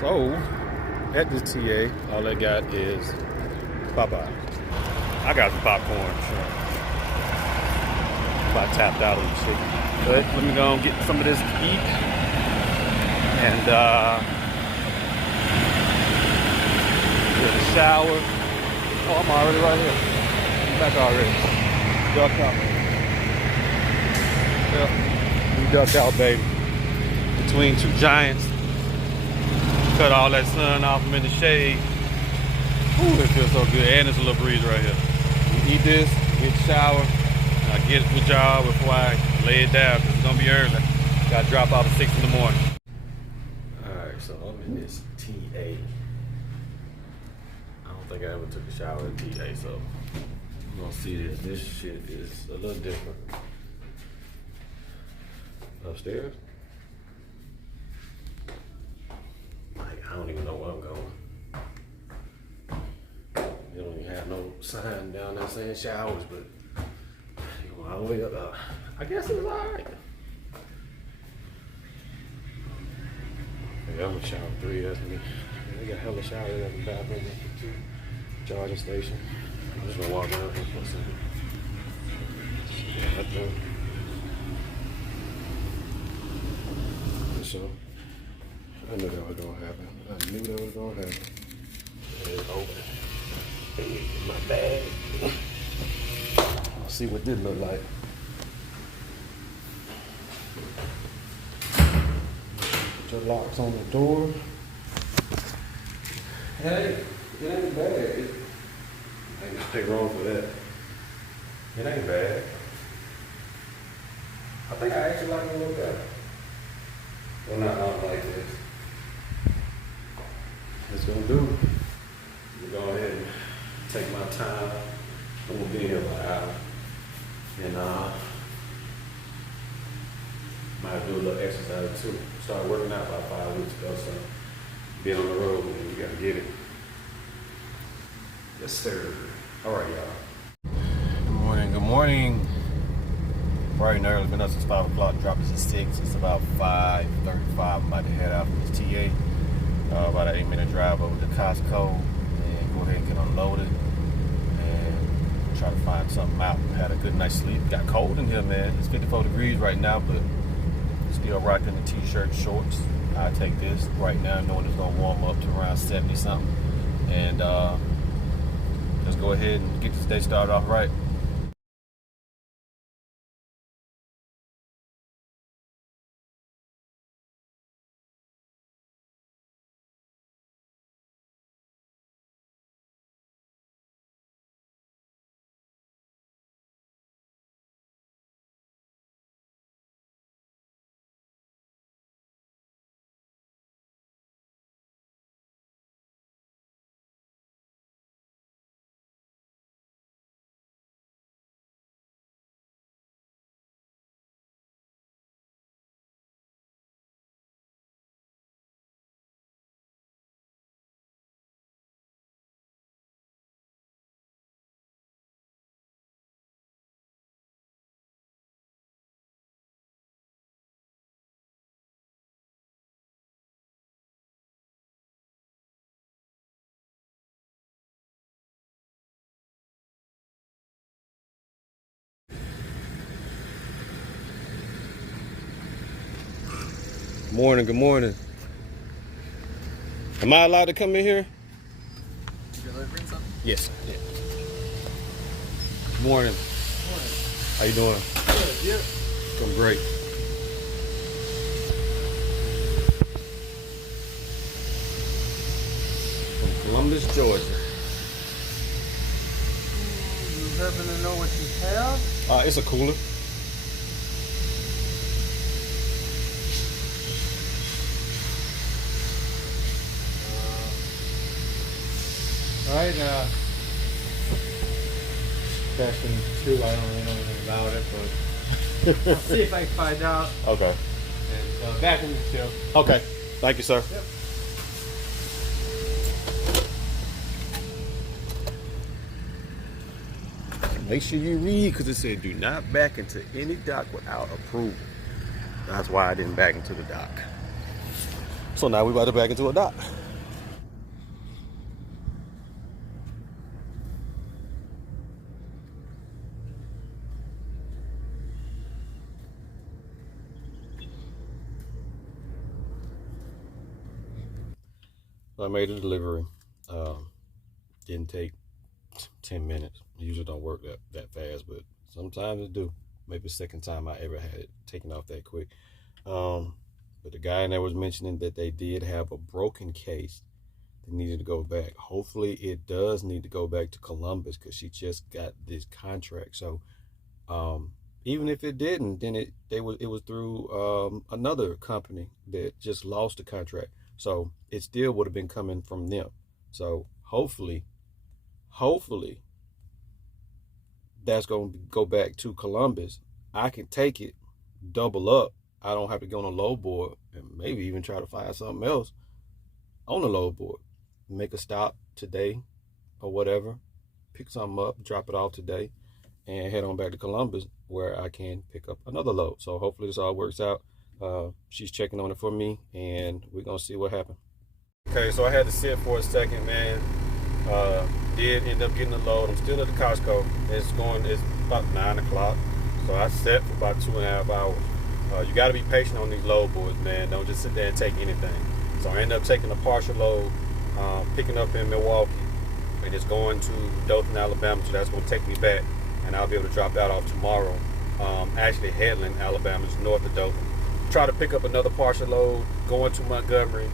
So, at the TA, all I got is Popeye. I got some popcorn. So I tapped out on the chicken. But let me go and get some of this to eat. And get a shower. Oh, I'm already right here. I'm back already. Duck out. Yep. We duck out, baby. Between two giants. Cut all that sun off them in the shade. Ooh, it feels so good. And there's a little breeze right here. You eat this, get a shower, and I get the job before I lay it down because it's gonna be early. Gotta drop off at 6 in the morning. Alright, so I'm in this TA. I don't think I ever took a shower at TA, so you're gonna see this. This shit is a little different. Upstairs? I don't even know where I'm going. You don't even have no sign down there saying showers, but you go all the way up. I guess it was alright. Yeah, I'm gonna shower 3, that's me. They got hella showers in the bathroom, charging station. I'm just gonna walk down here for a second. Yeah, that's done. So, I knew that was gonna happen. I knew that was gonna happen. It's open. My bag. Let's see what this look like. Put your locks on the door. Hey, it ain't bad. Ain't nothing wrong with that. It ain't bad. I think I actually like it a little better. Well, not like this. It's gonna do. I'm gonna go ahead and take my time. I'm gonna be here about an hour. And might do a little exercise too. Started working out about 5 weeks ago, so being on the road, man, you gotta get it. Yes, sir. All right, y'all. Good morning, good morning. Bright and early, been up since 5 o'clock, dropped us at 6. It's about 5:35. I'm about to head out from this TA. About an 8-minute drive over to Costco and go ahead and get unloaded and try to find something out. Had a good night's sleep. Got cold in here, man. It's 54 degrees right now, but still rocking the t-shirt, shorts. I take this right now, knowing it's gonna warm up to around 70 something. And just go ahead and get this day started off right. Morning, good morning. Am I allowed to come in here? You delivering something? Yes. Yeah. Morning. Morning. How you doing? Good, yeah. I'm great. From Columbus, Georgia. You happen to know what you have? It's a cooler. Right, Session 2, I don't really know anything about it, but I'll see if I can find out. Okay. And vacuum seal. Okay. Thank you, sir. Yep. Make sure you read, because it said do not back into any dock without approval. That's why I didn't back into the dock. So now we about to back into a dock. I made a delivery. Didn't take 10 minutes. It usually don't work that fast, but sometimes it do. Maybe the second time I ever had it taken off that quick. But the guy in there was mentioning that they did have a broken case that needed to go back. Hopefully it does need to go back to Columbus because she just got this contract. So even if it didn't, then it was through another company that just lost the contract. So it still would have been coming from them. So hopefully that's going to go back to Columbus. I can take it, double up. I don't have to go on a load board and maybe even try to find something else on the load board. Make a stop today or whatever, pick something up, drop it off today, and head on back to Columbus where I can pick up another load. So hopefully this all works out. She's checking on it for me, and we're gonna see what happens. Okay, so I had to sit for a second, man. Did end up getting the load. I'm still at the Costco. It's about 9 o'clock. So I sat for about 2.5 hours. You gotta be patient on these load boards, man. Don't just sit there and take anything. So I ended up taking a partial load, picking up in Milwaukee, and it's going to Dothan, Alabama. So that's gonna take me back, and I'll be able to drop that off tomorrow. Actually, Headland, Alabama, is north of Dothan. Try to pick up another partial load going to Montgomery,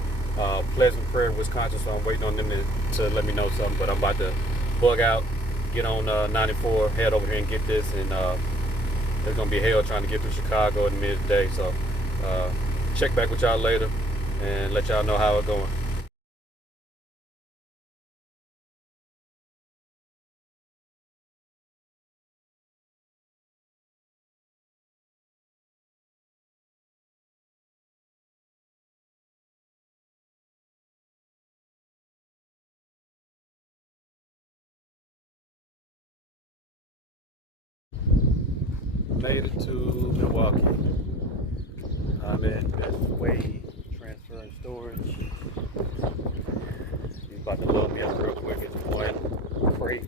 Pleasant Prairie, Wisconsin. So I'm waiting on them to let me know something. But I'm about to bug out, get on 94, head over here and get this. And it's gonna be hell trying to get through Chicago in midday. So check back with y'all later and let y'all know how it's going. Made it to Milwaukee. I'm at Wade Transfer and Storage. He's about to load me up real quick. It's one crate.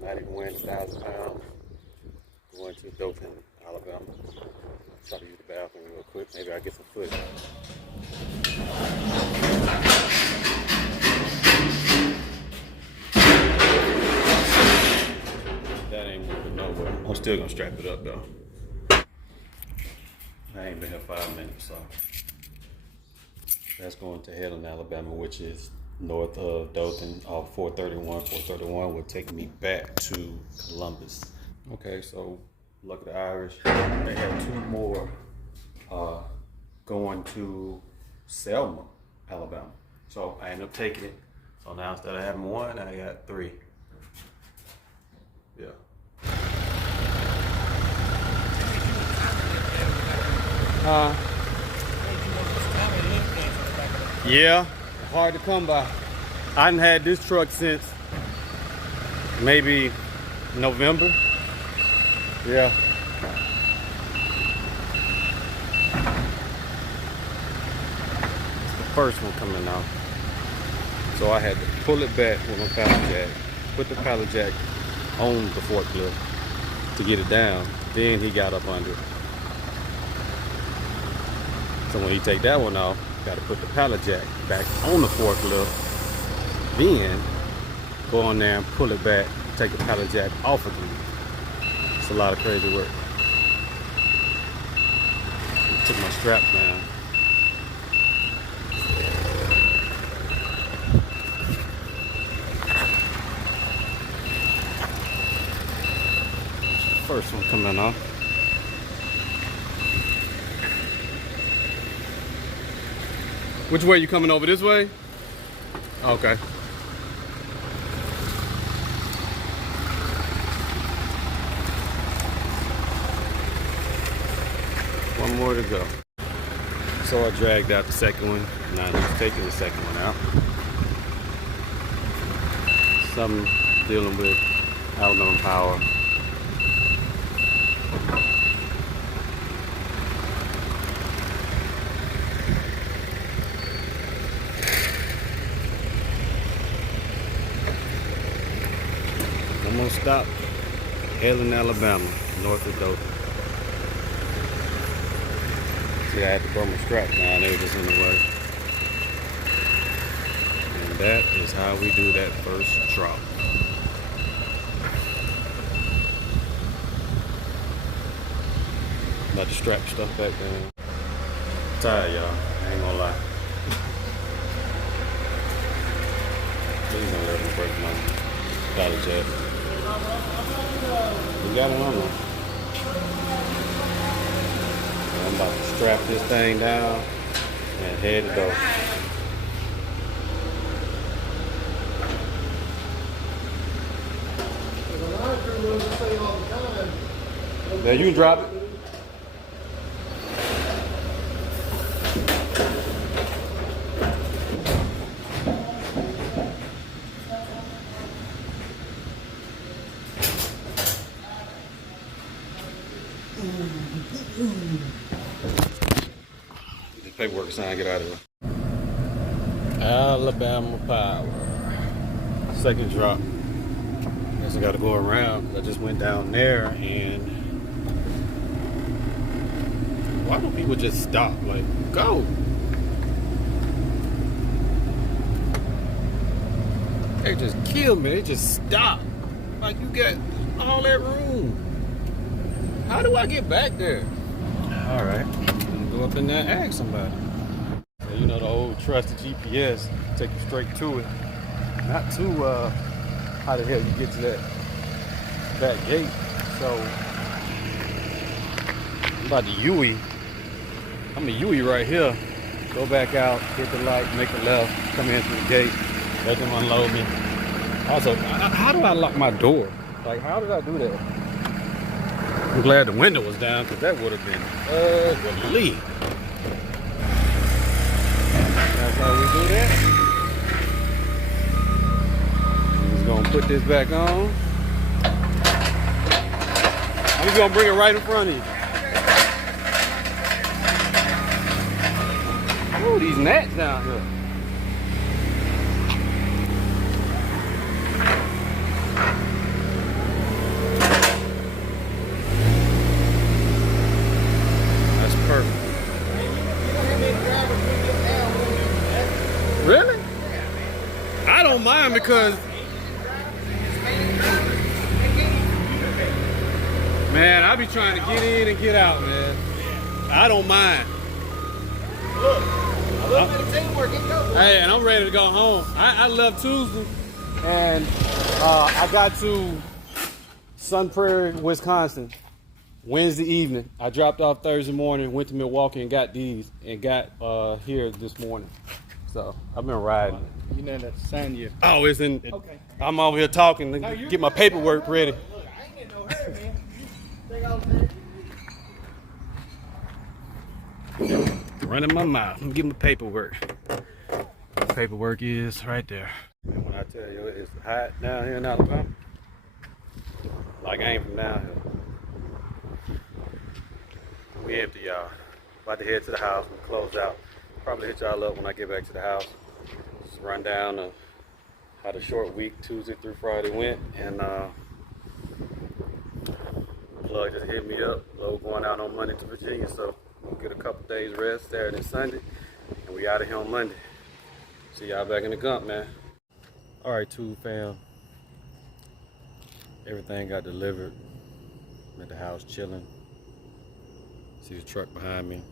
Not even weighing 1,000 pounds. Going to Dothan, Alabama. Try to use the bathroom real quick. Maybe I'll get some foot. That ain't moving nowhere. I'm still gonna strap it up though. I ain't been here 5 minutes, so that's going to Headland, Alabama, which is north of Dothan, off 431. 431 will take me back to Columbus. Okay, so look at the Irish. They have 2 more going to Selma, Alabama. So I ended up taking it. So now instead of having 1, I got 3. Yeah. Yeah, hard to come by. I hadn't had this truck since maybe November. Yeah. It's the first one coming out. So I had to pull it back with my pallet jack, put the pallet jack on the forklift to get it down. Then he got up under it. So when you take that one off, you got to put the pallet jack back on the forklift. Then go on there and pull it back, take the pallet jack off again. It's a lot of crazy work. Took my strap down. First one coming off. Which way you coming over? This way? Okay. One more to go. So I dragged out the second one. Now he's taking the second one out. Something dealing with Alabama Power. final stop, Helen, Alabama, north of Dothan. See, I had to burn my strap down, they were just in the way. And that is how we do that first drop. About to strap stuff back down. Tired, y'all. I ain't gonna lie. Please don't let me break my dollar jet. We got it on there. I'm about to strap this thing down and head to go. Now you can drop it. This paperwork sign, get out of here. Alabama Power. Second drop. Guess I gotta go around. I just went down there, and why don't people just stop? Like, go. They just kill me. They just stop. Like, you got all that room. How do I get back there? All right, I'm gonna go up in there and ask somebody. So, you know, the old trusted GPS, take you straight to it. Not to how the hell you get to that gate. So I'm about to Huey. I'm a Huey right here. Go back out, hit the light, make a left, come in through the gate, let them unload me. Also, how do I lock my door? Like, how did I do that? I'm glad the window was down, because that would have been ugly. That's how we do that. I'm just gonna put this back on. I'm just gonna bring it right in front of you. Ooh, these gnats down here. Really? I don't mind because, man, I be trying to get in and get out, man. I don't mind. Look at the teamwork. Hey, and I'm ready to go home. I left Tuesday, and I got to Sun Prairie, Wisconsin, Wednesday evening. I dropped off Thursday morning, went to Milwaukee and got these, and got here this morning. So I've been riding. You know that sign you. Oh, it's in. Okay. I'm over here talking to get my paperwork ready. Look, I ain't in no hurry, man. Take all the time. Running my mouth. I'm getting my paperwork. Paperwork is right there. And when I tell you it's hot down here in Alabama, like I ain't from down here. We empty, y'all. About to head to the house and close out. Probably hit y'all up when I get back to the house. Just run down how the short week, Tuesday through Friday went, and plug just hit me up. Low going out on Monday to Virginia, so we'll get a couple days rest Saturday and Sunday, and we out of here on Monday. See y'all back in the Gump, man. All right, Tube fam. Everything got delivered. I'm at the house chilling. See the truck behind me.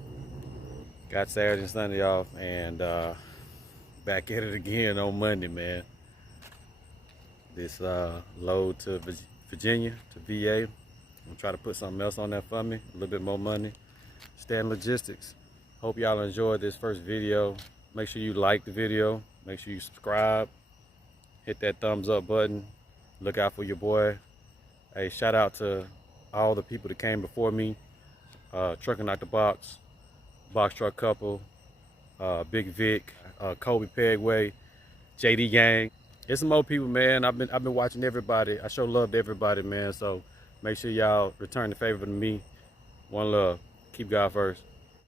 Got Saturday and Sunday off, and back at it again on Monday, man. This load to Virginia, to VA. I'm gonna try to put something else on there for me, a little bit more money. Stand Logistics. Hope y'all enjoyed this first video. Make sure you like the video. Make sure you subscribe. Hit that thumbs up button. Look out for your boy. Hey, shout out to all the people that came before me. Trucking Out the Box, Box Truck Couple, Big Vic, Kobe Pegway, JD Gang. It's some more people, man. I've been watching everybody. I show love to everybody, man. So make sure y'all return the favor to me. One love. Keep God first.